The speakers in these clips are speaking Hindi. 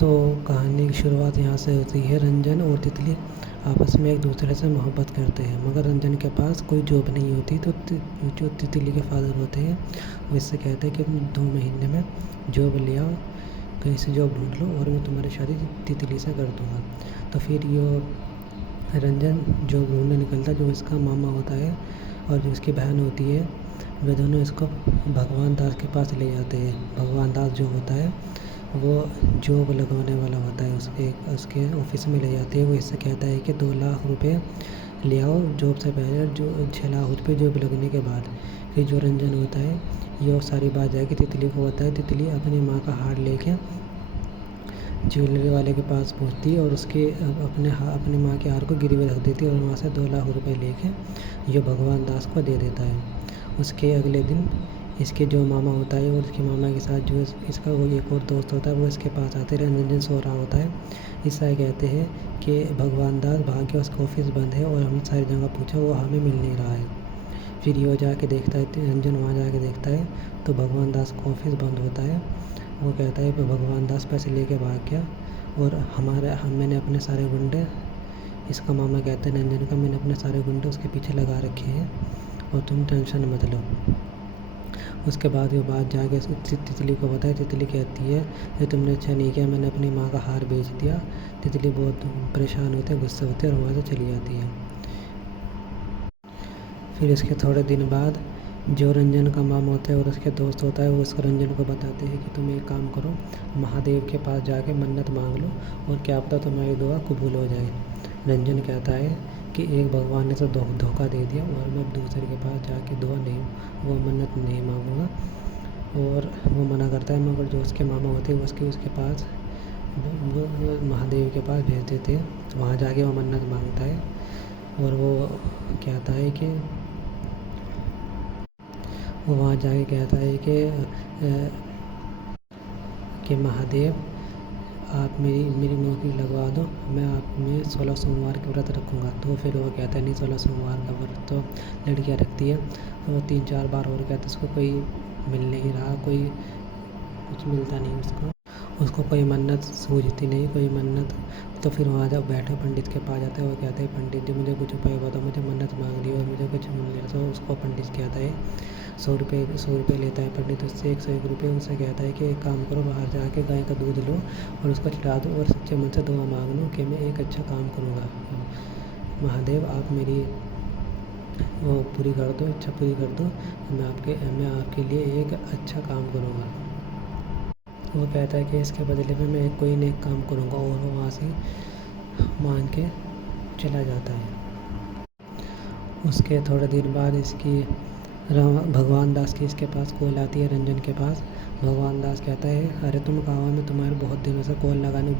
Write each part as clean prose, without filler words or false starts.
तो कहानी की शुरुआत यहाँ से होती है। रंजन और तितली आपस में एक दूसरे से मोहब्बत करते हैं, मगर रंजन के पास कोई जॉब नहीं होती। तो जो तितली के फादर होते हैं वो इससे कहते हैं कि तुम 2 महीने में जॉब ले आओ, कहीं से जॉब ढूंढ लो और मैं तुम्हारी शादी तितली से कर दूँगा। तो फिर ये रंजन जॉब ढूंढने निकलता है। जो इसका मामा होता है और जो इसकी बहन होती है, वे दोनों इसको भगवान दास के पास ले जाते हैं। भगवान दास जो होता है वो जॉब लगवाने वाला होता है, उसके ऑफिस में ले जाते हैं। वो इससे कहता है कि 2 लाख रुपए ले आओ जॉब से पहले, जो 6 लाख रुपये जॉब लगने के बाद। फिर जो रंजन होता है ये सारी बात जाके तितली को होता है। तितली अपनी माँ का हार लेके ज्वेलरी वाले के पास पहुँचती है और उसके अपने माँ के हार को गिरवी रख देती है और वहाँ से 2 लाख रुपए लेके ये भगवान दास को दे देता है। उसके अगले दिन इसके जो मामा होता है और उसके मामा के साथ जो इसका वो एक और दोस्त होता है वो इसके पास आते हैं। रंजन सो रहा होता है। ईसाई कहते हैं कि भगवान दास भाग्य उसका ऑफिस बंद है और हमने सारी जगह पूछा, वो हमें मिल नहीं रहा है। फिर ये जाके देखता है, रंजन वहाँ जाके देखता है तो भगवान दास का ऑफिस बंद होता है। वो कहता है कि भगवान दास पैसे लेके भाग गया और मैंने अपने सारे गुंडे, इसका मामा कहते हैं रंजन का, मैंने अपने सारे गुंडे उसके पीछे लगा रखे हैं और तुम टेंशन मत लो। उसके बाद वो बात जाके तितली को बताए। तितली कहती है ये तुमने अच्छा नहीं किया, मैंने अपनी माँ का हार बेच दिया। तितली बहुत परेशान होते, गुस्से होते और वहाँ से चली जाती है। फिर इसके थोड़े दिन बाद जो रंजन का मामा होता है और उसके दोस्त होता है वो उसको रंजन को बताते हैं कि तुम एक काम करो, महादेव के पास जाके मन्नत मांग लो और क्या पता तुम्हारी दुआ कबूल हो जाए। रंजन कहता है कि एक भगवान ने तो धोखा दे दिया और मैं दूसरे के पास जाके दुआ नहीं, वो मन्नत नहीं मांगूंगा। और वो मना करता है, मगर जो उसके मामा होते हैं उसके पास वो महादेव के पास भेज देते हैं। वहाँ जाके वो मन्नत मांगता है और वो कहता है कि महादेव आप मेरी नौकरी लगवा दो, मैं आप में 16 सोमवार का व्रत रखूँगा। तो फिर वो कहता है नहीं, 16 सोमवार का व्रत तो लड़कियाँ रखती है। तो वो 3-4 बार और कहता है, उसको कोई मिल नहीं रहा, कोई कुछ मिलता नहीं उसको कोई मन्नत सूझती नहीं, कोई मन्नत। तो फिर वहाँ जब बैठे पंडित के पास जाता है, वो कहता है पंडित जी मुझे कुछ उपाय बताओ, मुझे मन्नत मांग ली और मुझे कुछ मिल नहीं रहा। तो उसको पंडित कहता है 100 रुपये लेता है पंडित उससे, 101 रुपये। उनसे कहता है कि एक काम करो, बाहर जाके गाय का दूध लो और उसको चढ़ा दो और सच्चे मन से दुआ मांग लो कि मैं एक अच्छा काम करूँगा, महादेव आप मेरी वो पूरी कर दो, इच्छा पूरी कर दो, मैं आपके लिए एक अच्छा काम करूँगा। वो कहता है कि इसके बदले में मैं कोई नेक काम करूँगा और वो वहाँ से मान के चला जाता है। उसके थोड़े दिन बाद भगवान दास की इसके पास कॉल आती है, रंजन के पास। भगवान दास कहता है अरे तुम कहाँ हो, मैं तुम्हारे बहुत देर से कॉल लगाने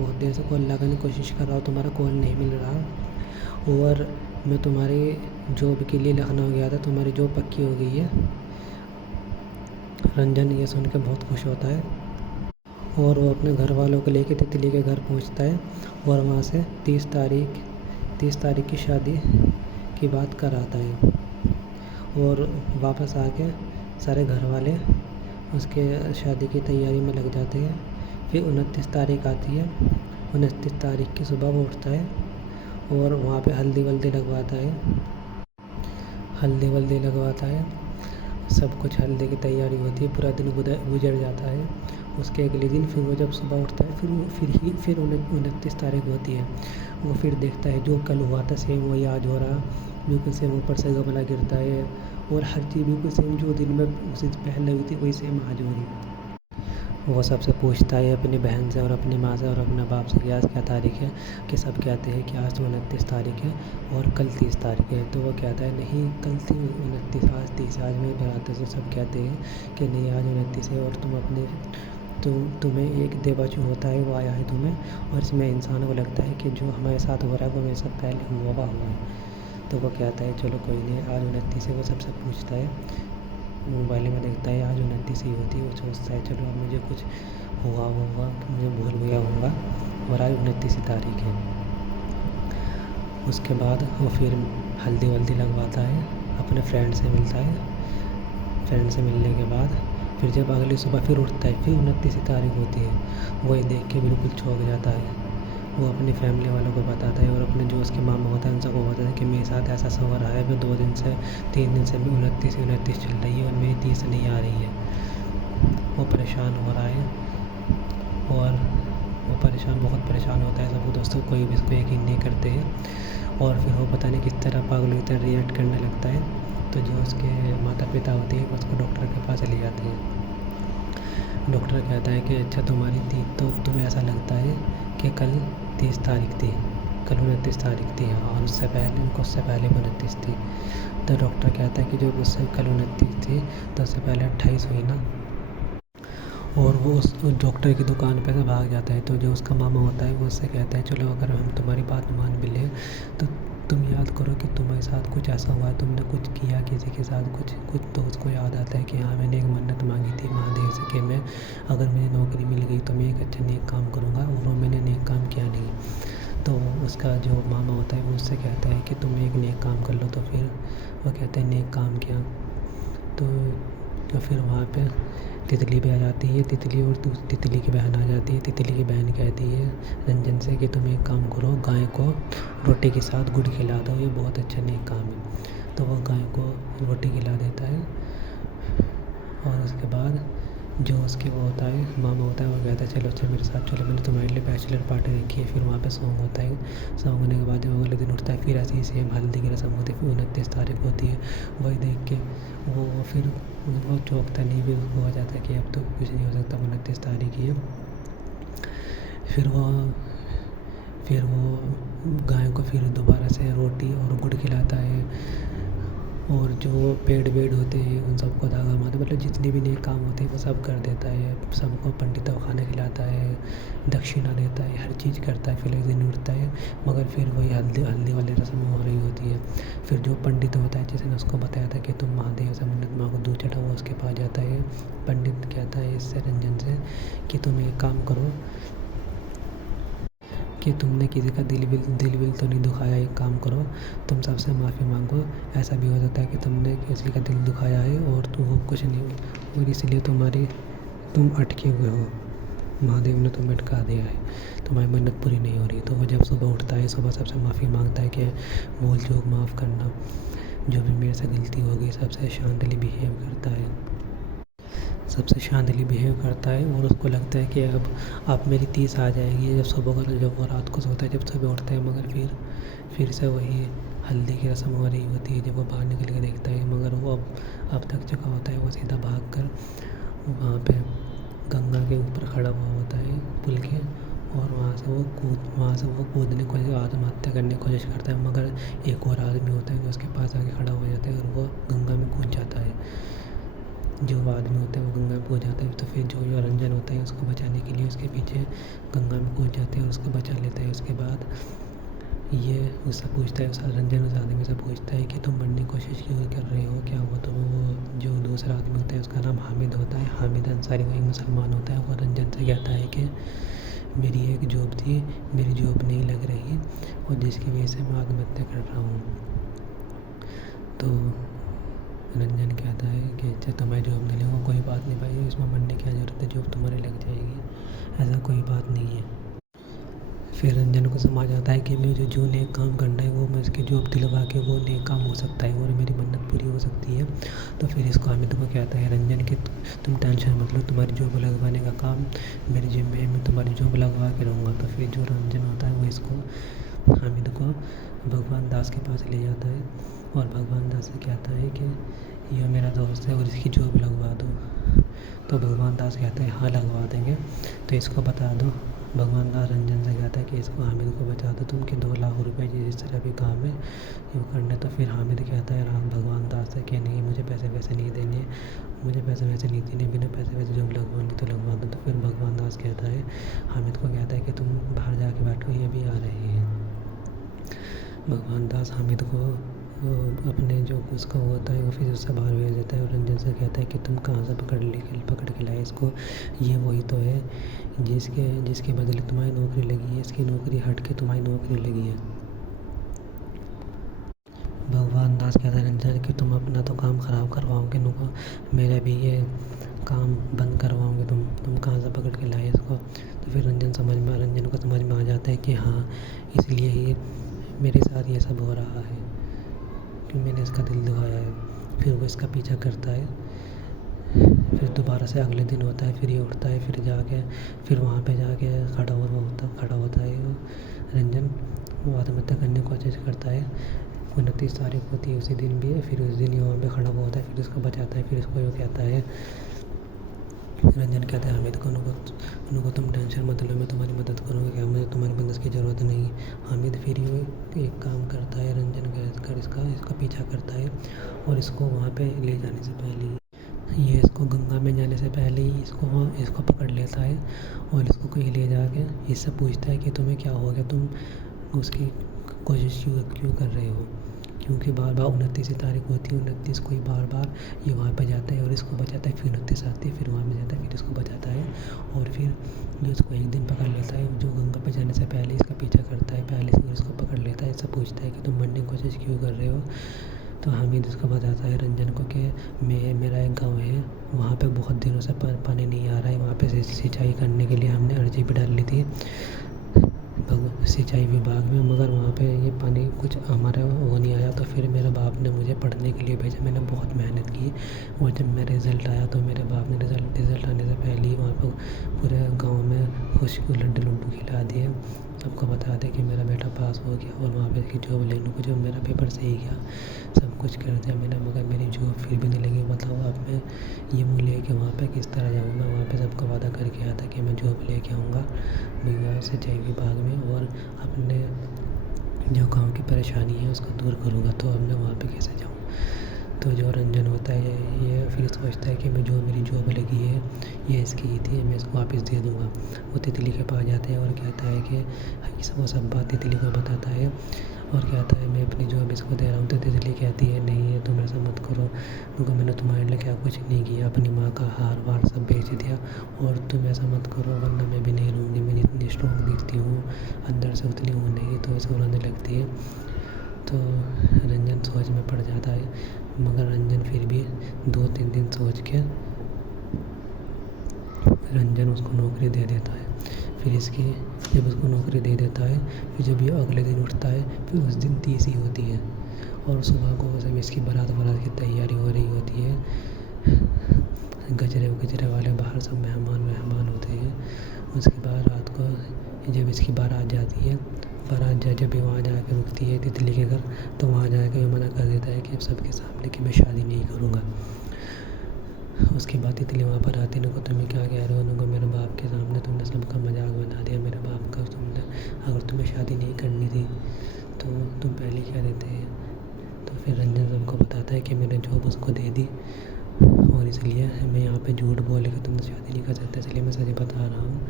की कोशिश कर रहा हूँ, तुम्हारा कॉल नहीं मिल रहा और मैं तुम्हारी जॉब के लिए लखनऊ गया था, तुम्हारी जॉब पक्की हो गई है। रंजन ये सुन के बहुत खुश होता है और वो अपने घर वालों को लेकर तितली के घर पहुंचता है और वहाँ से 30 तारीख की शादी की बात कराता है। और वापस आके सारे घर वाले उसके शादी की तैयारी में लग जाते हैं। फिर 29 तारीख आती है। 29 तारीख की सुबह वो उठता है और वहाँ पे हल्दी वल्दी लगवाता है। सब कुछ हल्दी की तैयारी होती है, पूरा दिन गुजर जाता है। उसके अगले दिन फिर वो जब सुबह उठता है फिर 29 तारीख होती है। वो फिर देखता है जो कल हुआ था सेम वही आज हो रहा, बिल्कुल सेम ऊपर से गमला गिरता है और हर चीज़ बिल्कुल सेम जो दिन में उसी पहले हुई थी वही सेम आज हो रही। वो सबसे पूछता है अपनी बहन से और अपनी माँ से और अपने बाप से कि आज क्या तारीख है, कि सब कहते हैं कि आज तो 29 तारीख है और कल 30 तारीख है। तो वो कहता है नहीं कल थी 29, आज 30, आज मैं बनाते। तो सब कहते हैं कि नहीं आज 29 है और तुम्हें एक देवाचू होता है वो आया है तुम्हें, और इसमें इंसान को लगता है कि जो हमारे साथ हो रहा है वो मेरे साथ पहले हुआ है। तो वो कहता है चलो कोई नहीं, आज 29 है। वो सबसे पूछता है, मोबाइल में देखता है आज 29 ही होती है। वो सोचता है चलो अब मुझे कुछ हुआ मुझे भूल गया होगा और आज 29 तारीख है। उसके बाद वो फिर हल्दी वल्दी लगवाता है, अपने फ्रेंड से मिलता है। फ्रेंड से मिलने के बाद फिर जब अगली सुबह फिर उठता है, फिर 29 तारीख होती है, वही देख के बिल्कुल चौंक जाता है। वो अपनी फैमिली वालों को बताता है और अपने जो उसके मामा होता है उन सबको बताता है कि मेरे साथ ऐसा ऐसा हो रहा है, मैं 2 दिन से 3 दिन से भी 29 चल रही है और मेरी 30 नहीं आ रही है। वो परेशान हो रहा है और वो बहुत परेशान होता है। सब दोस्तों कोई भी इसको यकीन नहीं करते हैं और फिर वो पता नहीं किस तरह पागलों की तरह रिएक्ट करने लगता है। तो जो उसके माता पिता होते हैं उसको डॉक्टर के पास ले जाते हैं। डॉक्टर कहता है कि अच्छा तुम्हारी थी तो तुम्हें ऐसा लगता है कि कल 30 तारीख थी, कल 29 तारीख थी और उससे पहले 29 थी। तो डॉक्टर कहता है कि जो उससे कल 29 थी तो उससे पहले 28 हुई ना। और वो उस डॉक्टर की दुकान पे से भाग जाता है। तो जो उसका मामा होता है वो उससे कहता है चलो अगर हम तुम्हारी बात मान भी लें तो तुम याद करो कि तुम्हारे साथ कुछ ऐसा हुआ, तुमने कुछ किया किसी के साथ कुछ तो उसको याद आता है कि हाँ मैंने एक मन्नत मांगी थी महादेव से कि मैं अगर मुझे नौकरी मिल गई तो मैं एक अच्छा नेक काम करूँगा, और वो मैंने नेक काम किया नहीं। तो उसका जो मामा होता है वो उससे कहता है कि तुम एक नेक काम कर लो। तो फिर वो कहते हैं नेक काम किया। तो फिर वहाँ पे तितली भी आ जाती है। तितली की बहन आ जाती है। तितली की बहन कहती है रंजन से कि तुम एक काम करो, गाय को रोटी के साथ गुड़ खिला दो, ये बहुत अच्छा नेक काम है। तो वो गाय को रोटी खिला देता है और उसके बाद जो उसके वो होता है मामा होता है वो कहता है चलो अच्छा मेरे साथ चलो, मैंने तुम्हारे लिए बैचलर पार्टी रखी है। फिर वहाँ पे सॉन्ग होता है। सॉन्ग होने के बाद जब अगले दिन उठता है फिर ऐसे ही सेम हल्दी की रस्म होती है। फिर 29 तारीख होती है। वही देख के वो चौंकता नहीं, भी उसको हो जाता है कि अब तो कुछ नहीं हो सकता, 29 तारीख ही है। फिर वो गाय को फिर दोबारा से रोटी और गुड़ खिलाता है और जो पेड़ वेड़ होते हैं उन सबको धागा बांधता है, मतलब जितने भी नेक काम होते हैं वो सब कर देता है। सबको पंडित को खाना खिलाता है, दक्षिणा देता है, हर चीज़ करता है। फिर एक दिन उठता है मगर फिर वही हल्दी वाली रस्म हो रही होती है। फिर जो पंडित होता है जिसने उसको बताया था कि तुम महादेव से मन्नत मांगो, दूध चढ़ा, वो उसके पास जाता है। पंडित कहता है इससे रंजन से कि तुम एक काम करो कि तुमने किसी का दिल विल तो नहीं दुखाया, एक काम करो तुम सबसे माफ़ी मांगो। ऐसा भी हो सकता है कि तुमने किसी का दिल दुखाया है और तो वो कुछ नहीं और इसलिए तुम अटके हुए हो, महादेव ने तुम्हें अटका दिया है, तुम्हारी मन्नत पूरी नहीं हो रही। तो वो जब सुबह उठता है सुबह सबसे माफ़ी मांगता है कि भूल चूक माफ़ करना, जो भी मेरे से गलती हो गई। सबसे शांतली बिहेव करता है और उसको लगता है कि अब मेरी 30 आ जाएगी। जब वो रात को सोता है, जब सुबह उठता है मगर फिर से वही हल्दी की रस्म हो रही होती है। जब वो बाहर निकल के देखता है मगर वो अब थक चुका होता है। वो सीधा भाग कर वहाँ पे गंगा के ऊपर खड़ा हुआ होता है पुल के, और वहाँ से वो कूदने को आत्महत्या करने की कोशिश करता है। मगर एक और आदमी होता है जो उसके पास आके खड़ा हो जाता है और वो गंगा में कूद जाता है। जो आदमी होता है वो गंगा में कूद जाता है। तो फिर जो रंजन होता है उसको बचाने के लिए उसके पीछे गंगा में कूद जाते हैं और उसको बचा लेता है। उसके बाद ये उससे पूछता है, रंजन उस आदमी से पूछता है कि तुम मरने की कोशिश क्यों कर रहे हो, क्या हुआ तुम्हें। वो जो दूसरा आदमी होता है उसका नाम हामिद होता है, हामिद अंसारी, वो एक मुसलमान होता है। वो रंजन से कहता है कि मेरी एक जॉब थी, मेरी जॉब नहीं लग रही और जिसकी वजह से मैं आत्महत्या कर रहा हूँ। तो रंजन कहता है कि अच्छा तुम्हारी जॉब नहीं लगा, कोई बात नहीं भाई, इसमें मरने की क्या ज़रूरत है, जॉब तुम्हारी लग जाएगी, ऐसा कोई बात नहीं है। फिर रंजन को समझ आता है कि मुझे जो नेक काम करना है वो मैं इसकी जॉब दिलवा के वो नेक काम हो सकता है और मेरी मन्नत पूरी हो सकती है। तो फिर इसको हामिद को कहता है रंजन कि तुम टेंशन मत लो, तुम्हारी जॉब लगवाने का काम मेरी जिम्मे है, मैं तुम्हारी जॉब लगवा के रहूँगा। तो फिर जो रंजन होता है वो इसको हामिद को भगवान दास के पास ले जाता है और भगवान दास से कहता है कि यह मेरा दोस्त है और इसकी जॉब लगवा दो। तो भगवान दास कहते हैं हाँ लगवा देंगे, तो इसको बता दो। भगवान दास रंजन से कहता है कि इसको हामिद को बता दो तुम कि 2 लाख रुपए जिस तरह भी काम है वो करना। तो फिर हामिद कहता है भगवान दास से कि नहीं मुझे पैसे वैसे नहीं देने, बिना पैसे वैसे जॉब लगवानी तो लगवा दो। तो फिर भगवान दास कहता है हामिद को कहता है कि तुम बाहर जाके बैठो, ये भी आ रहे हैं। भगवान दास हामिद को अपने जो उसका होता है ऑफिस से बाहर भेज देता है और रंजन से कहता है कि तुम कहाँ से पकड़ के लाए इसको, ये वही तो है जिसके बदले तुम्हारी नौकरी लगी है, इसकी नौकरी हट के तुम्हारी नौकरी लगी है। भगवान दास कहता है रंजन कि तुम अपना तो काम ख़राब करवाओगे, मेरा भी ये काम बंद करवाओगे तुम कहाँ से पकड़ के लाए इसको। तो फिर रंजन को समझ में आ जाता है कि हाँ, इसलिए ही मेरे साथ ये सब हो रहा है, कि मैंने इसका दिल दुखाया है। फिर वो इसका पीछा करता है। फिर दोबारा से अगले दिन होता है, फिर ये उठता है, फिर वहाँ पे जाके खड़ा होता है वो रंजन। वो आत्महत्या करने की कोशिश करता है। 29 तारीख होती है उसी दिन भी। फिर उस दिन ही वहाँ पे खड़ा हुआ होता है, फिर उसको बचाता है। फिर उसको ये कहता है, रंजन कहता है हामिद को, उनको तुम टेंशन मत लो, मैं तुम्हारी मदद करूँगा। क्या मुझे तुम्हारी मदद की ज़रूरत नहीं। हामिद फिर ये एक काम करता है, रंजन कर इसका पीछा करता है और इसको वहाँ पे ले जाने से पहले ये इसको गंगा में जाने से पहले ही इसको पकड़ लेता है और इसको कहीं ले जाके इससे पूछता है कि तुम्हें क्या हो गया, तुम उसकी कोशिश क्यों कर रहे हो। क्योंकि बार बार 29 तारीख होती है, 29 को ही बार बार ये वहाँ पे जाता है और इसको बचाता है। फिर 29 आती है, फिर वहाँ पे जाता है, फिर इसको बचाता है। और फिर जो इसको एक दिन पकड़ लेता है, जो गंगा पे जाने से पहले इसका पीछा करता है, पहले से इसको पकड़ लेता है। इससे पूछता है कि तुम मरने की कोशिश क्यों कर रहे हो। तो हामिद उसको बताता है रंजन को कि मेरा एक गांव है, वहाँ पे बहुत दिनों से पानी नहीं आ रहा है। वहाँ पे सिंचाई करने के लिए हमने अर्जी भी डाल ली थी सिंचाई विभाग में, मगर वहाँ पे ये पानी कुछ हमारा वो नहीं आया। तो फिर मेरे बाप ने मुझे पढ़ने के लिए भेजा। मैंने बहुत मेहनत की और जब मेरा रिज़ल्ट आया तो मेरे बाप ने रिज़ल्ट आने से पहले ही वहाँ पर पूरे गाँव में खुशी को लड्डू खिला दिए। सबको बता दें कि मेरा बेटा पास हो गया और वहाँ पे की जॉब लेने को, जो मेरा पेपर सही गया, सब कुछ कर दिया मैंने, मगर मेरी जॉब फिर भी नहीं लगी। बताओ अब मैं ये मुँह लेके वहाँ पे किस तरह जाऊँगा। वहाँ पे सबको वादा करके आया था कि मैं जॉब लेके आऊँगा सिंचाई विभाग में और अपने जो गाँव की परेशानी है उसको दूर करूँगा। तो अब मैं वहाँ पे कैसे जाऊँ। तो जो रंजन होता है ये फिर सोचता है कि मेरी जॉब लगी है ये इसकी ही थी, मैं इसको वापस दे दूँगा। वो तितली के पास जाता है और कहता है कि वो सब बात तितली को बताता है और कहता है मैं अपनी जॉब इसको दे रहा हूँ। तो तितली कहती है नहीं, तुम ऐसा मत करो, क्योंकि मैंने तुम्हारे लिए क्या कुछ नहीं किया, अपनी माँ का हार वार सब बेच दिया, और तुम ऐसा मत करो वरना मैं भी नहीं रहूँगी। मैं इतनी स्ट्रॉन्ग दिखती हूँ, अंदर से उतनी हूँ नहीं। तो ऐसे रोने लगती है। तो रंजन सोच में पड़ जाता है, मगर रंजन फिर भी 2-3 दिन सोच के रंजन उसको नौकरी दे देता है। फिर जब उसको नौकरी दे देता है, फिर जब ये अगले दिन उठता है, फिर उस दिन 30 ही होती है और सुबह को सब इसकी बारात की तैयारी हो रही होती है। गजरे वाले बाहर सब मेहमान होते हैं। उसके बाद रात को जब इसकी बारात जाती है, जब भी वहाँ जाकर रुकती है तितली के घर, तो वहाँ जाकर ये मना कर देता है कि सबके सामने कि मैं शादी नहीं करूँगा। उसके बाद तितली वहाँ पर आती है, तुम्हें क्या कह रहे हो, उनको मेरे बाप के सामने तुमने सबका मजाक बना दिया मेरे बाप का। तुमने अगर तुम्हें शादी नहीं करनी थी तो तुम पहले क्या देते। तो फिर रंजन सबको बताता है कि मैंने जॉब उसको दे दी और इसलिए मैं यहाँ पे झूठ बोल के तुमने शादी नहीं कर सकता, इसलिए मैं सच बता रहा हूँ।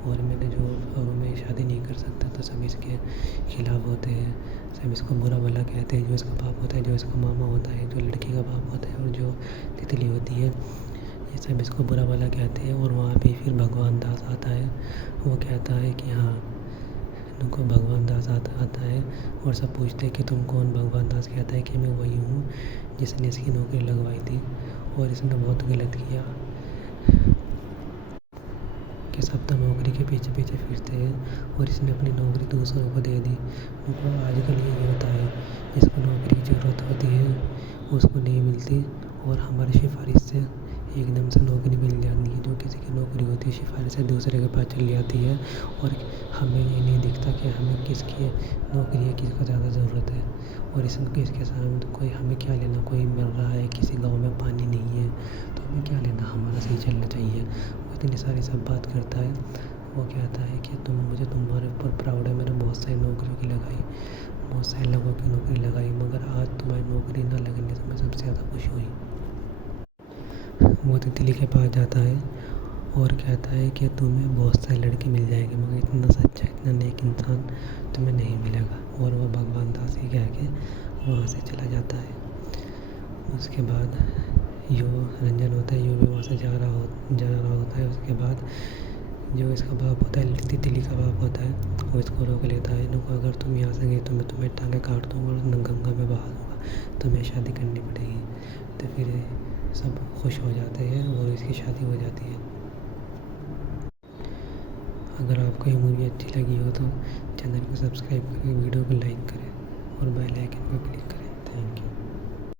और मैंने जो अगर मैं शादी नहीं कर सकता तो सब इसके खिलाफ़ होते हैं, सब इसको बुरा भला कहते हैं। जो इसका बाप होता है, जो इसका मामा होता है, जो लड़की का बाप होता है और जो तितली होती है, ये सब इसको बुरा भला कहते हैं। और वहाँ पे फिर भगवान दास आता है। वो कहता है कि हाँ, उनको भगवान दास आता है और सब पूछते हैं कि तुम कौन। भगवान दास कहता है कि मैं वही हूँ जिसने इसकी नौकरी लगवाई थी और इसने बहुत गलत किया कि सब तो नौकरी के पीछे फिरते हैं और इसने अपनी नौकरी दूसरों को दे दी। उनको आजकल ये होता है, जिसको नौकरी की ज़रूरत होती है उसको नहीं मिलती और हमारी सिफारिश से एकदम से नौकरी मिल जाती है। जो किसी की नौकरी होती है सिफारिश से दूसरे के पास चली जाती है और हमें ये नहीं दिखता कि हमें किसकी नौकरी है, किसको ज़्यादा ज़रूरत है और इसके सामने कोई हमें क्या लेना। कोई मिल रहा है, किसी गांव में पानी नहीं है तो हमें क्या लेना, हमारा सही चलना चाहिए। वो इतनी सारी सब बात करता है। वो कहता है कि मुझे तुम्हारे ऊपर प्राउड है, मैंने बहुत सारी नौकरियों की लगाई, बहुत सारे लोगों की नौकरी लगाई, मगर आज तुम्हारी नौकरी ना लगने से मैं सबसे ज़्यादा खुश हुई। वो तितली के पास जाता है और कहता है कि तुम्हें बहुत सारे लड़के मिल जाएंगे, मगर इतना सच्चा, इतना नेक इंसान तुम्हें नहीं मिलेगा। और वो भगवान दास ही कह के वहाँ से चला जाता है। उसके बाद जो रंजन होता है, भी वहाँ से जा रहा होता है। उसके बाद जो इसका बाप होता है, तितली का बाप होता है, वो इसको रोक लेता है। इनको अगर तुम यहाँ से गए तो मैं तुम्हें टांगे काट दूँगा और गंगा में बहा दूँगा, तुम्हें शादी करनी पड़ेगी। तो फिर सब खुश हो जाते हैं और इसकी शादी हो जाती है। अगर आपको ये मूवी अच्छी लगी हो तो चैनल को सब्सक्राइब करके वीडियो को लाइक करें और बेल आइकन